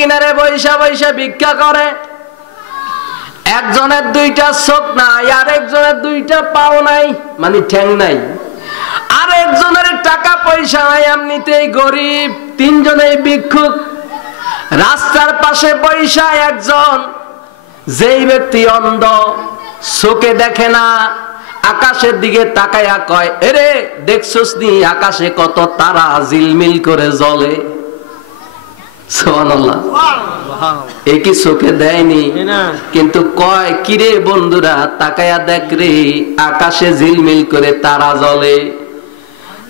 কিনারে বৈশা বৈশা ভিক্ষা করে। একজনের দুইটা চোখ নাই, আর একজনের দুইটা পাও নাই, মানে ঠ্যাং নাই, আর একজনের টাকা পয়সা নাই, এমনিতেই গরিব। তিনজনেই ভিক্ষুক। রাস্তার পাশে বৈশা একজন, যেই ব্যক্তি অন্ধ, চোখে দেখে না, আকাশের দিকে তাকায়া কয়, এরে দেখছস নি আকাশে কত তারা ঝিলমিল করে জ্বলে? সুবহানাল্লাহ। এ কি চোখে দেয়নি? কিন্তু কয়, কিরে বন্ধুরা তাকায়া দেখ রে, আকাশে ঝিলমিল করে তারা জ্বলে।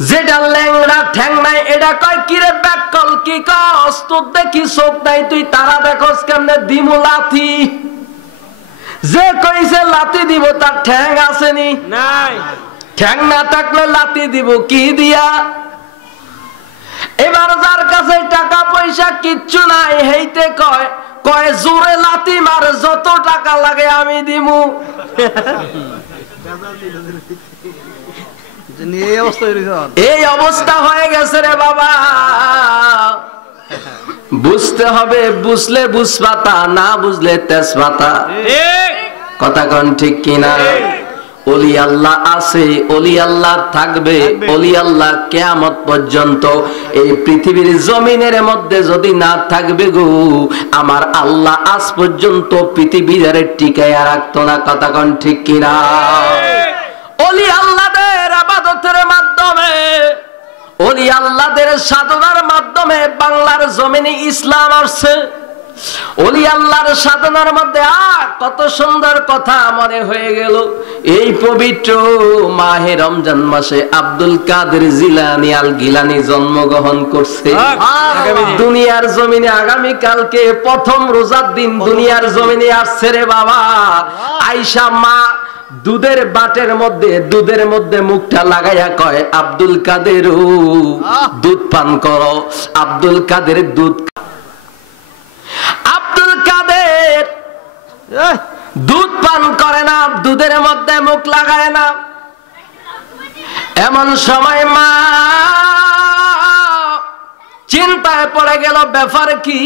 যেটা ল্যাংড়া ঠ্যাং নাই এটা কয়, কিরে ব্যাকল কি কস, তোর দেখি চোখ নাই, তুই তারা দেখস কেমনে? দিমু লাথি। যে কইছে লাথি দিব তার ঠ্যাং আসেনি? নাই। ঠ্যাং না থাকলে লাথি দিব কি দিয়া? এবার যার কাছে টাকা পয়সা কিচ্ছু নাই, হেইতে কয়, কয় জোরে লাথি মার, যত টাকা লাগে আমি দিমু। এই অবস্থা হয়ে গেছে রে বাবা। বুঝতে হবে, বুঝলে বুঝপাতা, না বুঝলে তেজপাতা। কথা কোন ঠিক কিনা? ওলি আল্লাহ আছে, ওলি আল্লাহ থাকবে, ওলি আল্লাহ কিয়ামত পর্যন্ত। এই পৃথিবীর জমিনের মধ্যে যদি না থাকবে গো, আমার আল্লাহ আজ পর্যন্ত পৃথিবীর টিকায়া রাখতো না। কথা কোন ঠিক কিনা? ওলি আল্লাহদের ইবাদতের মাধ্যমে, ওলি আল্লাহদের সাধনার মাধ্যমে বাংলার জমিনে ইসলাম আসছে। ওলি আল্লাহর সাধনার মধ্যে কত সুন্দর কথা মনে হয়ে গেল। এই পবিত্র মাহে রমজান মাসে আব্দুল কাদের জিলানী আল গিলানী জন্মগ্রহণ করছে দুনিয়ার জমিনে। আগামী কালকে প্রথম রোজার দিন দুনিয়ার জমিনে আসছে রে বাবা। আয়েশা মা দুধের বাটের মধ্যে, দুধের মধ্যে মুখটা লাগাইয়া কয়, আব্দুল কাদের দুধ পান করো। আব্দুল কাদের দুধ, আব্দুল কাদের দুধ পান করে না, দুধের মধ্যে মুখ লাগায় না। এমন সময় মা চিন্তায় পড়ে গেল, ব্যাপার কি?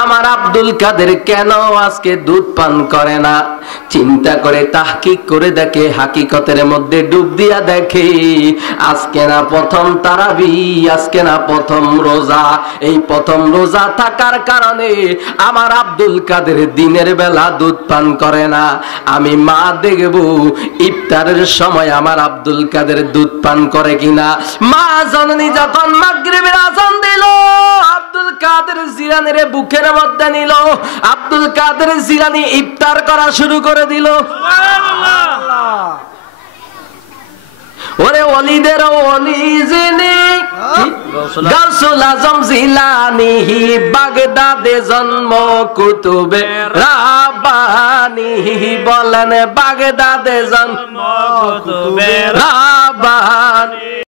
আমার আব্দুল কাদের কেন আজকে দুধ পান করে না? চিন্তা করে তাহকিক করে দেখে, হাকিকতের মধ্যে ডুব দিয়া দেখে, আজকে না প্রথম তারাবি, আজকে না প্রথম রোজা। এই প্রথম রোজা থাকার কারণে আমার আব্দুল কাদের দিনের বেলা দুধ পান করে না। আমি মা দেখব ইফতারের সময় আমার আব্দুল কাদের দুধ পান করে কিনা। মা জননী যখন মাগরিবের আযান দিল, আব্দুল কাদের জিলানীর বুকের মধ্যে নিল, আব্দুল কাদের জিলানী ইফতার করা শুরু করে দিল। ওরে ওলিদের ওলি যিনি গাউসুল আজম জিলানী, বাগদাদে জন্ম কুতুবে রাব্বানী। বলেন বাগদাদে জন্ম কুতুবে রাব্বানী।